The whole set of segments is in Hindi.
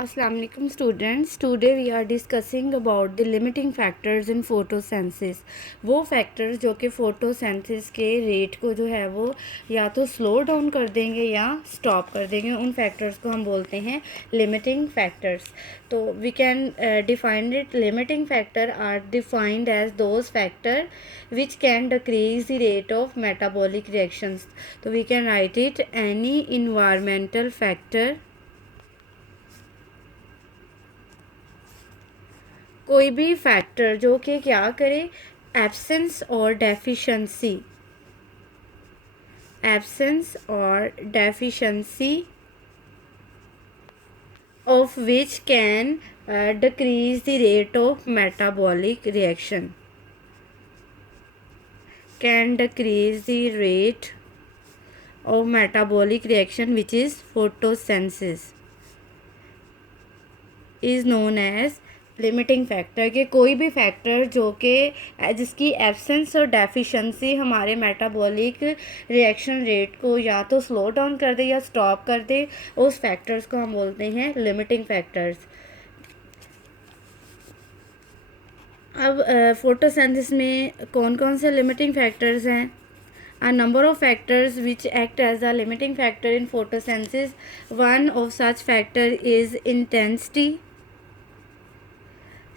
अस्सलाम वालेकुम students, today we are discussing about the limiting factors in photosynthesis. वो फैक्टर्स जो कि फोटोसेंसिस के रेट को जो है वो या तो स्लो डाउन कर देंगे या स्टॉप कर देंगे, उन फैक्टर्स को हम बोलते हैं लिमिटिंग फैक्टर्स। तो we can define it. Limiting factor are defined as those factor which can decrease the rate of metabolic reactions. तो we can write it any environmental factor, कोई भी फैक्टर जो कि क्या करे, एब्सेंस और डेफिशिएंसी, एब्सेंस और deficiency of which can decrease the rate of metabolic reaction, can decrease the rate of metabolic reaction which is photosynthesis, is known as limiting factor. के कोई भी फैक्टर जो कि जिसकी एब्सेंस और डेफिशिएंसी हमारे मेटाबॉलिक रिएक्शन रेट को या तो स्लो डाउन कर दे या स्टॉप कर दे, उस फैक्टर्स को हम बोलते हैं लिमिटिंग फैक्टर्स। अब फोटोसिंथेसिस में कौन कौन से लिमिटिंग फैक्टर्स हैं? A number of factors which act as a limiting factor in photosynthesis. One of such factor is intensity.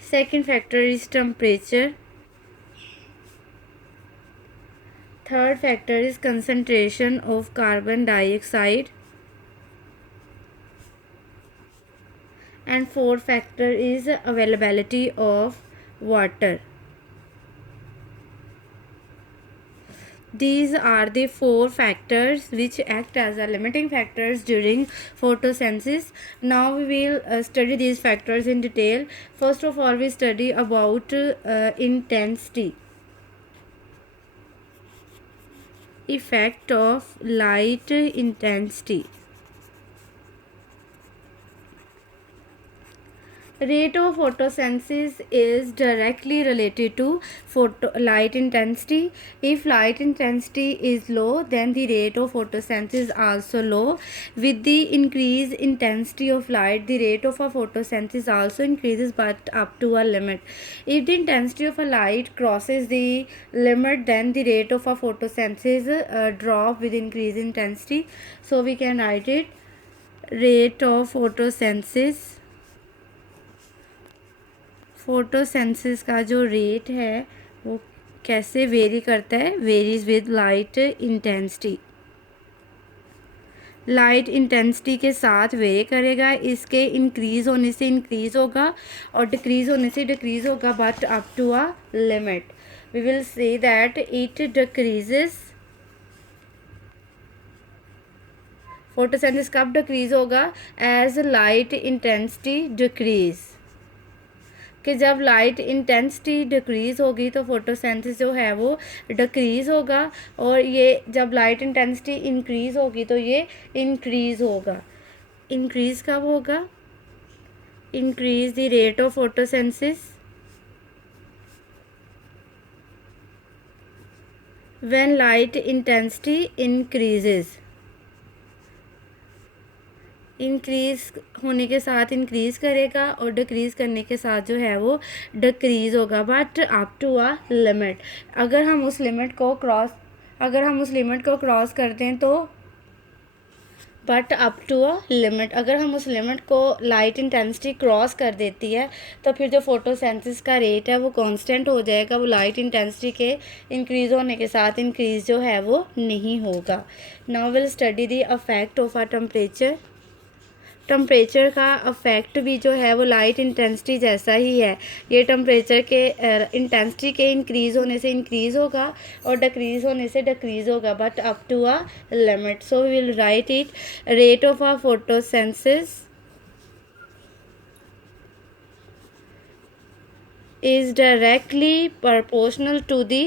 Second factor is temperature. Third factor is concentration of carbon dioxide. And fourth factor is availability of water. These are the four factors which act as a limiting factors during photosynthesis. Now we will study these factors in detail. First of all, we study about intensity. Effect of light intensity. Rate of photosynthesis is directly related to light intensity. If light intensity is low, then the rate of photosynthesis is also low. With the increased intensity of light, the rate of a photosynthesis also increases, but up to a limit. If the intensity of a light crosses the limit, then the rate of a photosynthesis drop with increased intensity. So we can write it rate of photosynthesis. Photosynthesis का जो रेट है वो कैसे वेरी करता है? Varies with light intensity. Light intensity के साथ वेरी करेगा, इसके इंक्रीज़ होने से इंक्रीज़ होगा और डिक्रीज़ होने से डिक्रीज़ होगा, but up to a limit. We will say that it decreases. Photosynthesis कब डिक्रीज़ होगा? एज लाइट इंटेंसिटी डिक्रीज़, कि जब लाइट इंटेंसिटी डिक्रीज़ होगी तो फोटोसिंथेसिस जो है वो डिक्रीज़ होगा, और ये जब लाइट इंटेंसिटी इंक्रीज़ होगी तो ये इंक्रीज़ होगा। इंक्रीज़ कब होगा? Increase the rate of photosynthesis when light intensity increases. Increase होने के साथ इंक्रीज़ करेगा और डिक्रीज़ करने के साथ जो है वो डिक्रीज़ होगा, but up to a limit. अगर हम उस लिमिट को क्रॉस कर दें तो but up to a limit, अगर हम उस लिमिट को लाइट इंटेंसिटी क्रॉस कर देती है तो फिर जो फोटोसेंसिस का रेट है वो कांस्टेंट हो जाएगा, वो लाइट इंटेंसिटी के इंक्रीज़ होने के साथ इंक्रीज़ जो है वो नहीं होगा। Now will study the effect of a temperature. Temperature का अफेक्ट भी जो है वो लाइट इंटेंसिटी जैसा ही है। ये टेम्परेचर के इंटेंसिटी के इंक्रीज़ होने से इंक्रीज़ होगा और डिक्रीज़ होने से डिक्रीज़ होगा, but up to a limit. So we will write it rate of a photosynthesis is directly proportional to the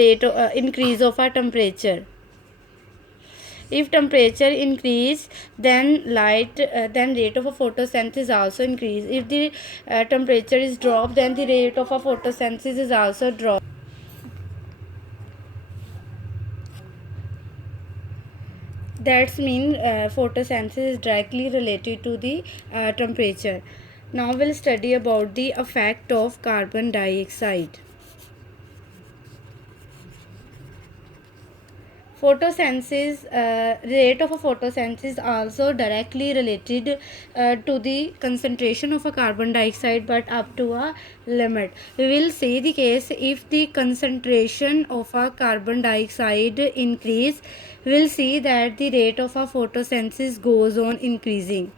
rate increase of a temperature. If temperature increase, then rate of a photosynthesis also increase. If the temperature is drop, then the rate of a photosynthesis is also drop. That's mean photosynthesis is directly related to the temperature. Now we'll study about the effect of carbon dioxide. Photosynthesis, rate of a photosynthesis also directly related to the concentration of a carbon dioxide, but up to a limit. We will see the case if the concentration of a carbon dioxide increase, we will see that the rate of a photosynthesis goes on increasing.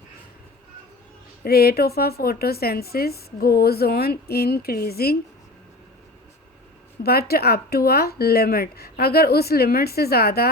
Rate of a photosynthesis goes on increasing but up to a limit. अगर उस लिमिट से ज़्यादा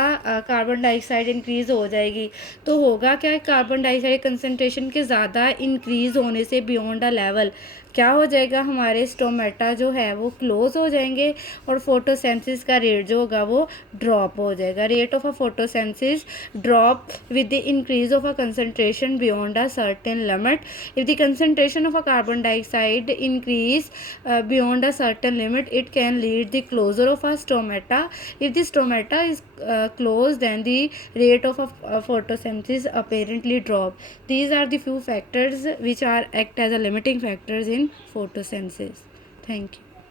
कार्बन डाइऑक्साइड इंक्रीज़ हो जाएगी तो होगा क्या, कार्बन डाइऑक्साइड कंसनट्रेशन के ज़्यादा इंक्रीज़ होने से बियॉन्ड अ लेवल क्या हो जाएगा, हमारे स्टोमेटा जो है वो क्लोज हो जाएंगे और फोटोसेंसिस का रेट जो होगा वो ड्रॉप हो जाएगा. Rate of a photosynthesis drop with the increase of a concentration beyond a certain limit. If the concentration of a carbon dioxide increase beyond a certain limit, it can lead the closure of a stomata. If the stomata is closed, then the rate of a photosynthesis apparently drop. These are the few factors which are act as a limiting factors in photosynthesis. Thank you.